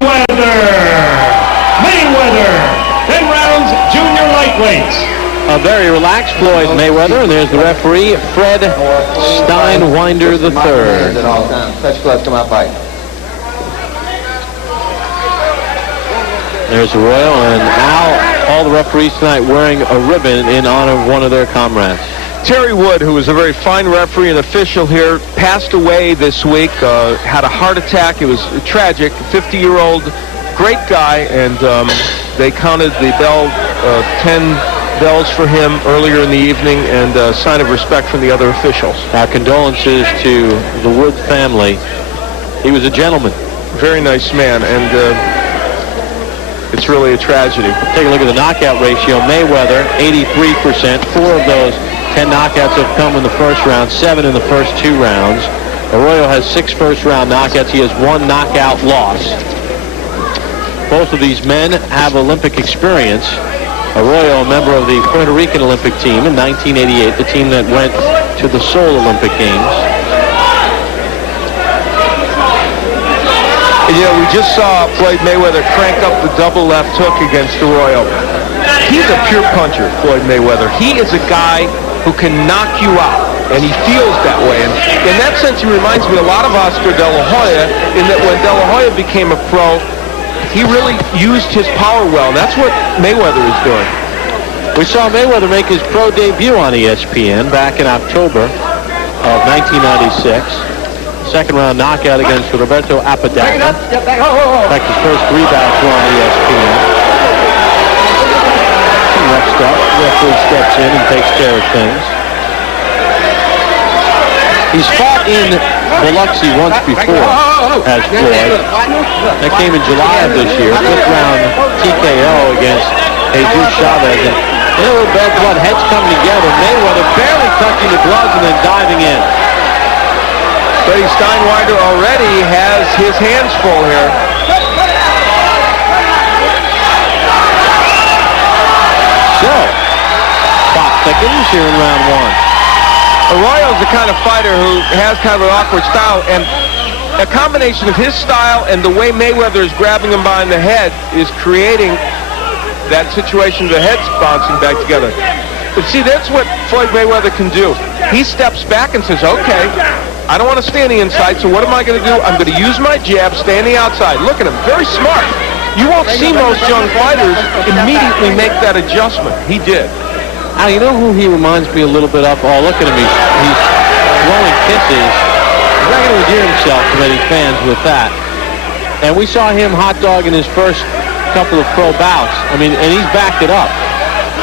Mayweather. 10 rounds, junior lightweights. A very relaxed Floyd Mayweather, and there's the referee, Fred Steinwinder III. Touch gloves, come out, fight. There's Arroyo, and now all the referees tonight wearing a ribbon in honor of one of their comrades. Terry Wood, who was a very fine referee and official here, passed away this week, had a heart attack. It was tragic. 50-year-old, great guy, and they counted the bell, 10 bells for him earlier in the evening, and a sign of respect from the other officials. Our condolences to the Wood family. He was a gentleman. Very nice man, and it's really a tragedy. Take a look at the knockout ratio. Mayweather, 83%. 4 of those 10 knockouts have come in the first round, 7 in the first 2 rounds. Arroyo has 6 first-round knockouts. He has 1 knockout loss. Both of these men have Olympic experience. Arroyo, a member of the Puerto Rican Olympic team in 1988, the team that went to the Seoul Olympic Games. And, you know, we just saw Floyd Mayweather crank up the double left hook against Arroyo. He's a pure puncher, Floyd Mayweather. He is a guy who can knock you out, and he feels that way. And in that sense, he reminds me a lot of Oscar De La Hoya, in that when De La Hoya became a pro, he really used his power well. And that's what Mayweather is doing. We saw Mayweather make his pro debut on ESPN back in October of 1996. Second-round knockout against Roberto Apodaca. In fact, his first 3 bouts were on ESPN. Next up, the referee steps in and takes care of things. He's fought in Biloxi once before as Floyd. That came in July of this year. 5th round TKO against Jesus Chavez. And a little bad blood, heads coming together. Mayweather barely touching the gloves and then diving in. Freddie Steinwinder already has his hands full here. So, plot thickens here in round 1. Arroyo's the kind of fighter who has kind of an awkward style, and a combination of his style and the way Mayweather is grabbing him behind the head is creating that situation, the head's bouncing back together. But see, that's what Floyd Mayweather can do. He steps back and says, okay, I don't want to stay on the inside, so what am I going to do? I'm going to use my jab, stay on the outside. Look at him, very smart. You won't see most young fighters immediately make that adjustment. He did. Now, you know who he reminds me a little bit of? Oh, look at him. He's blowing kisses. He's not going to endear himself to many fans with that. And we saw him hot dog in his first couple of pro bouts. I mean, and he's backed it up.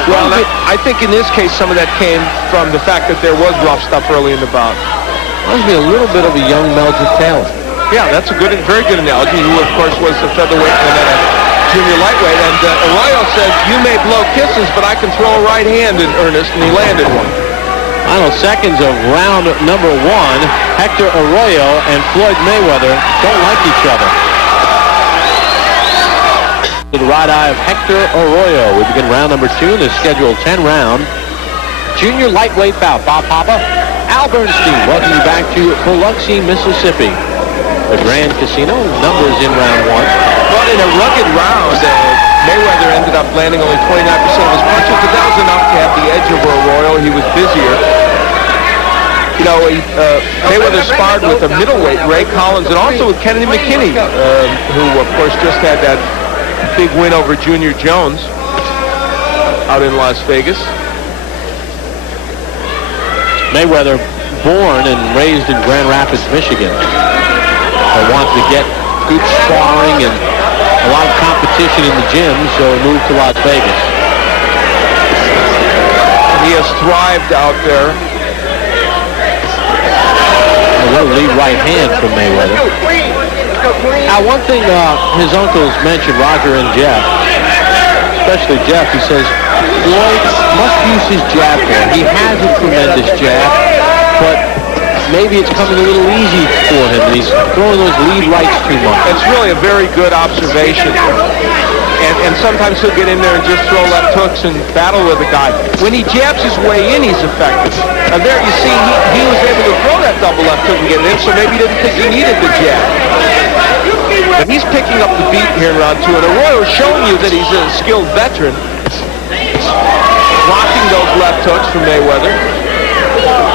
Well, I think in this case, some of that came from the fact that there was rough stuff early in the bout. Reminds me a little bit of a young Meldrick Taylor. Yeah, that's a very good analogy, who, of course, was the featherweight and then a junior lightweight. And Arroyo says, you may blow kisses, but I can throw a right hand in earnest, and he landed one. Final seconds of round number 1. Hector Arroyo and Floyd Mayweather don't like each other. To the right eye of Hector Arroyo. We begin round number 2 in the scheduled 10-round junior lightweight bout. Bob Papa, Al Bernstein, welcome you back to Biloxi, Mississippi. The Grand Casino, numbers in round 1. But in a rugged round, Mayweather ended up landing only 29% of his punches, but that was enough to have the edge over Arroyo. He was busier. You know, Mayweather sparred with a middleweight, Ray Collins, and also with Kennedy McKinney, who, of course, just had that big win over Junior Jones out in Las Vegas. Mayweather, born and raised in Grand Rapids, Michigan. Wanted to get good sparring and a lot of competition in the gym, so moved to Las Vegas. He has thrived out there. A little lead right hand from Mayweather. Now, one thing his uncles mentioned, Roger and Jeff, especially Jeff, he says, Floyd must use his jab more. He has a tremendous jab, but maybe it's coming a little easy for him. He's throwing those lead rights too much. It's really a very good observation. And sometimes he'll get in there and just throw left hooks and battle with a guy. When he jabs his way in, he's effective. And there you see he was able to throw that double left hook and get it in, so maybe he didn't think he needed the jab. But he's picking up the beat here in round 2, and Arroyo's showing you that he's a skilled veteran. Blocking those left hooks from Mayweather.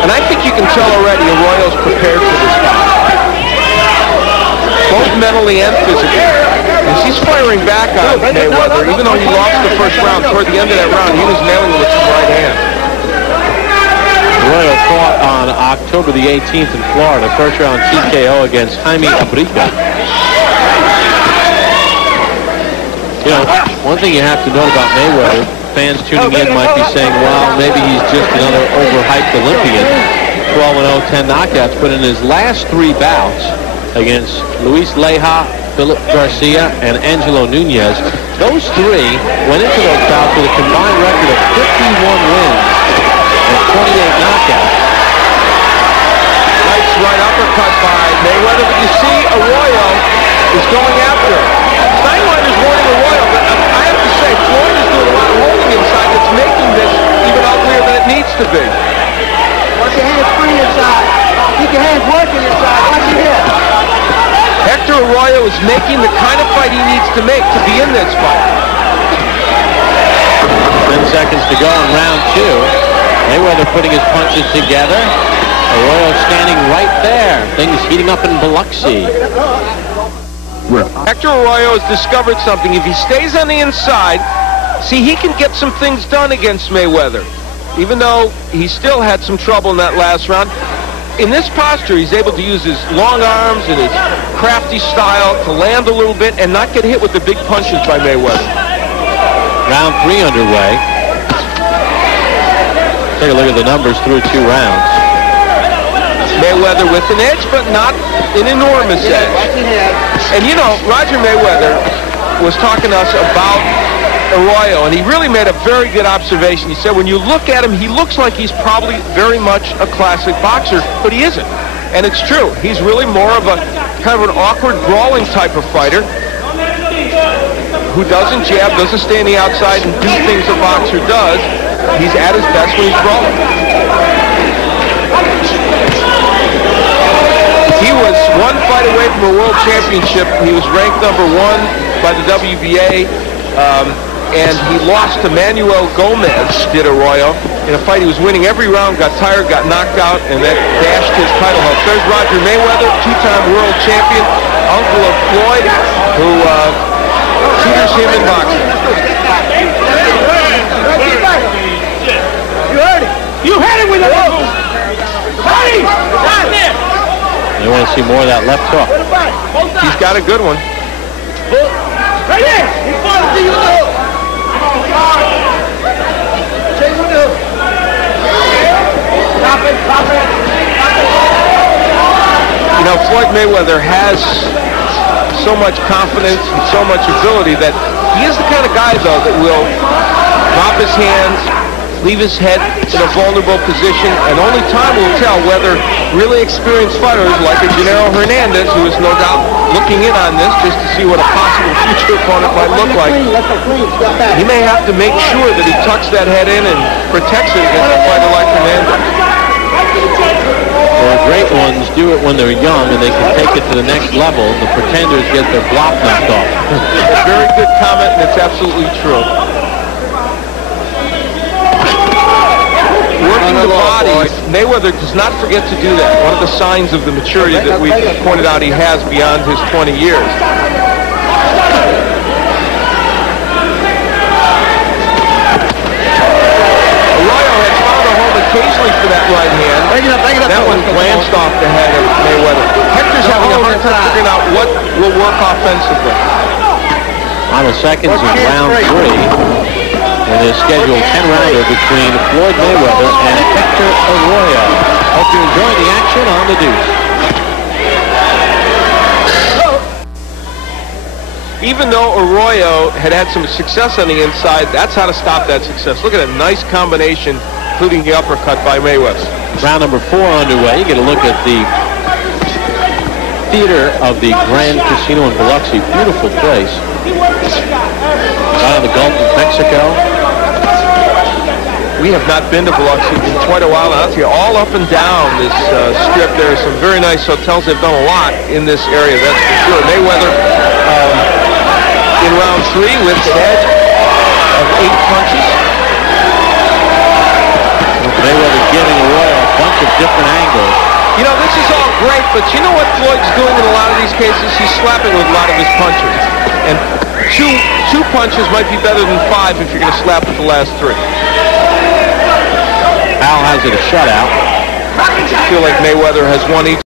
And I think you can tell already Arroyo's prepared for this fight. Both mentally and physically. As he's firing back on Mayweather, even though he lost the first round, toward the end of that round, he was nailing it with his right hand. Arroyo fought on October the 18th in Florida, first round TKO against Jaime Abrica. You know, one thing you have to note about Mayweather, fans tuning in might be saying, well, maybe he's just another overhyped Olympian. 12-0, 10 knockouts, but in his last 3 bouts against Luis Leija, Philip Garcia, and Angelo Nunez, those 3 went into those bouts with a combined record of 51 wins and 28 knockouts. Nice right uppercut by Mayweather, but you see Arroyo is going after him. Steinweiner's warning Arroyo, but I have to say, Floyd is doing a lot of holding inside that's making this even uglier than it needs to be. Watch your hands free inside. Keep your hands working inside. Watch your head. Hector Arroyo is making the kind of fight he needs to make to be in this fight. 10 seconds to go in round 2. Mayweather putting his punches together. Arroyo standing right there. Things heating up in Biloxi. Hector Arroyo has discovered something. If he stays on the inside, see, he can get some things done against Mayweather. Even though he still had some trouble in that last round. In this posture, he's able to use his long arms and his crafty style to land a little bit and not get hit with the big punches by Mayweather. Round 3 underway. Take a look at the numbers through 2 rounds. Mayweather with an edge, but not an enormous edge. And you know, Roger Mayweather was talking to us about Arroyo, and he really made a very good observation. He said when you look at him, he looks like he's probably very much a classic boxer, but he isn't. And it's true. He's really more of a kind of an awkward, brawling type of fighter who doesn't jab, doesn't stay on the outside and do things a boxer does. He's at his best when he's brawling. He was 1 fight away from a world championship. He was ranked #1 by the WBA. And he lost to Manuel Gomez, did Arroyo, in a fight he was winning every round, got tired, got knocked out, and that dashed his title hopes. There's Roger Mayweather, 2-time world champion, uncle of Floyd, who tutors him in boxing. You heard it. You had it with a move. Buddy! They want to see more of that left hook. He's got a good one. Right there! He falls to you now! Chase with the hook. Stop it, stop it. You know, Floyd Mayweather has so much confidence and so much ability that he is the kind of guy, though, that will drop his hands, leave his head in a vulnerable position, and only time will tell whether really experienced fighters like a Gennaro Hernandez, who is no doubt looking in on this just to see what a possible future opponent might look like. He may have to make sure that he tucks that head in and protects it against a fighter like Hernandez. The great ones do it when they're young and they can take it to the next level. The pretenders get their block knocked off. A very good comment, and it's absolutely true. Working the body, Mayweather does not forget to do that. One of the signs of the maturity that we pointed out he has beyond his 20 years. Arroyo has found a home occasionally for that right hand. That one glanced off the head of Mayweather. Hector's having a hard time figuring out what will work offensively. Final seconds of round 3. And a scheduled 10-rounder between Floyd Mayweather and Hector Arroyo. Hope you enjoy the action on the deuce. Even though Arroyo had some success on the inside, that's how to stop that success. Look at a nice combination, including the uppercut by Mayweather. Round number 4 underway. You get a look at the theater of the Grand Casino in Biloxi. Beautiful place. Out on the Gulf of Mexico. We have not been to Biloxi in quite a while. I'll tell you, all up and down this strip, there are some very nice hotels. They've done a lot in this area, that's for sure. Mayweather three with an edge of 8 punches. Mayweather giving Arroyo a bunch of different angles. You know, this is all great, but you know what Floyd's doing in a lot of these cases? He's slapping with a lot of his punches. And two punches might be better than 5 if you're going to slap with the last 3. Al has it a shutout. I feel like Mayweather has won each.